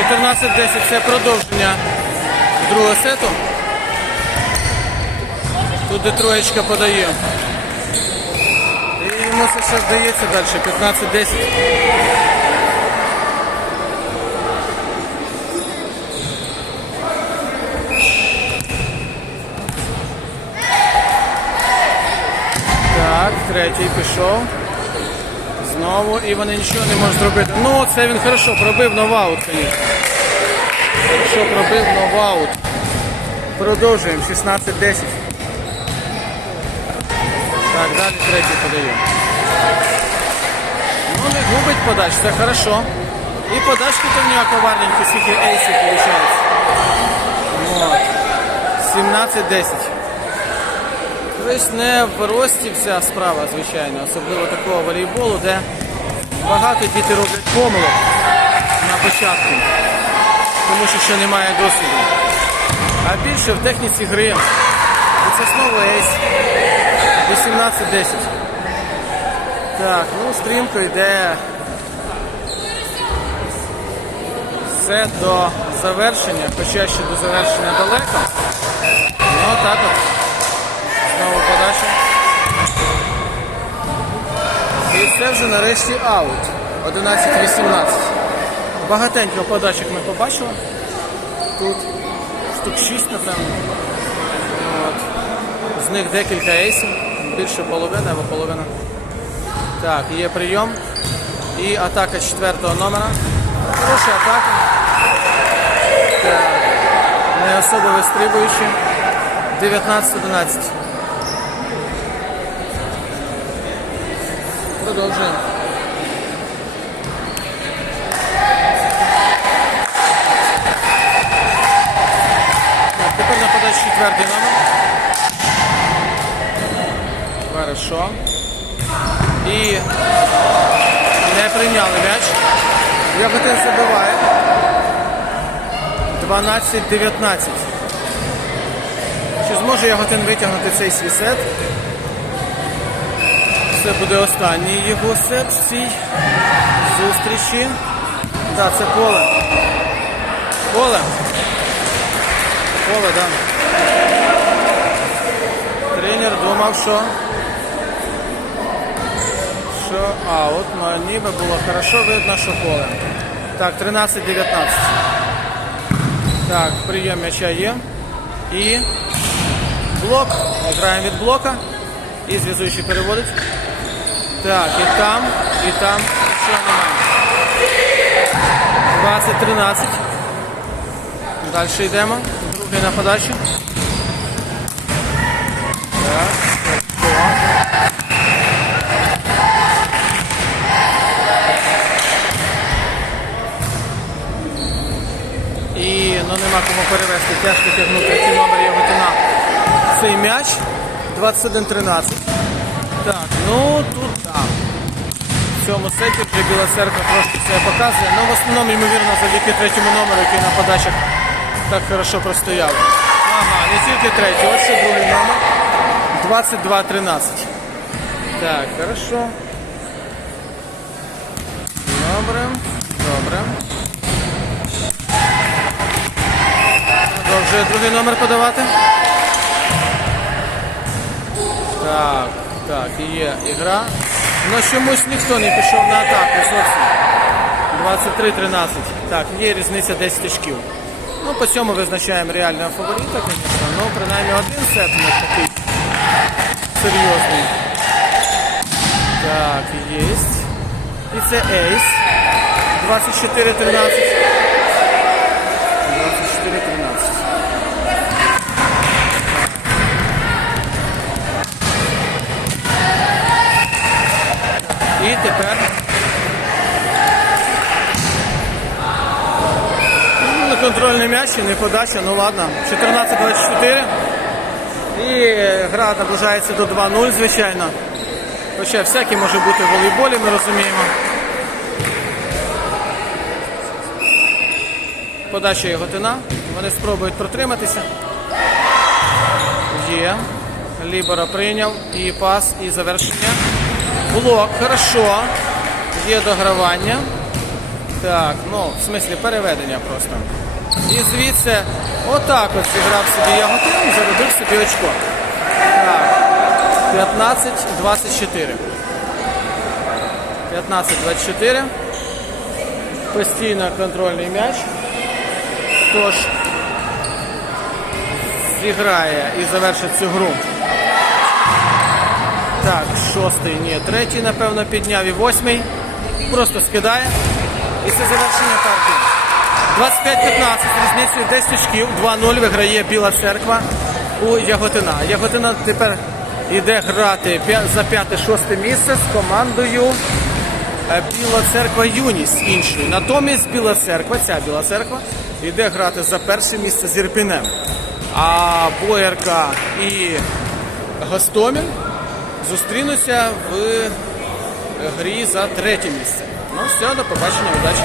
14-10 це продовження другого сету. Тут де троєчка подає. І йому це ще вдається далі. 15-10. Так, третій пішов. Знову і вони нічого не можуть зробити. Ну, це він хорошо пробив новаут, звісно. Хорошо пробив новаут. Продовжуємо. 16-10. Так, далі третій подає. Ну, не губить подач, це хорошо. І подачки то в нього коварненькі, скільки ейсів виходить. От. 17-10. Тобто не в рості вся справа, звичайно, особливо такого волейболу, де багато діти роблять помилок на початку, тому що ще немає досвіду. А більше в техніці гри. І це знову ейс. 18-10. Так, ну стрімко йде все до завершення, хоча ще до завершення далеко. Ну так от. Знову подача. І це вже нарешті аут. 11-18. Багатенько подачок ми побачили. Тут штук 6, напевно. От. З них декілька ейсів, більше половини або половина. Так, є прийом. І атака четвертого номера. Хороша атака. Так. Не особо вистрибуючи. 19-11. Продовжуємо. Так, тепер на подачі четвертий номер. Хорошо. І не прийняли м'яч. Яготин забиває. 12-19. Чи зможе Яготин витягнути цей свій сет? Це буде останній його сет в цій зустрічі. Так, це поле. Поле. Поле, так. Тренер думав, що що аут, але ніби було хорошо видно, що поле. Так, 13-19. Так, прийом м'яча є. І блок. Граємо від блока. І зв'язуючий переводить. Так, і там, і там нічого немає. 20-13. Далі йдемо. Другий на подачі. І ну, нема кому перевести. Тяжко тягнути номер його тіна. Цей м'яч 21-13. Так, ну тут так. В цьому сеті вже Біла церква трошки себе показує. Ну, в основному, ймовірно, завдяки третьому номеру, який на подачах так хорошо простояв. Ага, не тільки третій, ось ще другий номер. 22-13. Так, хорошо. Добре, добре. Продовжує другий номер подавати. Так, так, і є ігра. Ну чомусь ніхто не пішов на атаку зовсім. 23-13. Так, є різниця 10 очків. Ну, по цьому визначаємо реального фаворита, звісно. Ну, принаймні один сет у нас такий серйозний. Так, є. І це ейс. 24-13. Контрольний м'яч не подача, ну ладно. 14-24. І гра наближається до 2-0, звичайно. Хоча всяке може бути в волейболі, ми розуміємо. Подача його тина. Вони спробують протриматися. Є. Лібера прийняв. І пас, і завершення. Блок, хорошо. Є догравання. Так, ну, в смислі переведення просто. І звідси отак от зіграв собі Яготин і заробив собі очко. Так. 15-24. 15-24. Постійно контрольний м'яч. Тож зіграє і завершить цю гру. Так, шостий, ні, третій, напевно, підняв і восьмий. Просто скидає. І це завершення партії. 25-15 різницею 10 очків. 2-0 виграє Біла Церква у Яготина. Яготина тепер йде грати за 5-6 місце з командою е, Біла Церква Юність іншою. Натомість Біла Церква, ця Біла Церква, йде грати за перше місце з Ірпінем. А Боярка і Гостомель зустрінуться в грі за третє місце. Ну все, до побачення, удачі.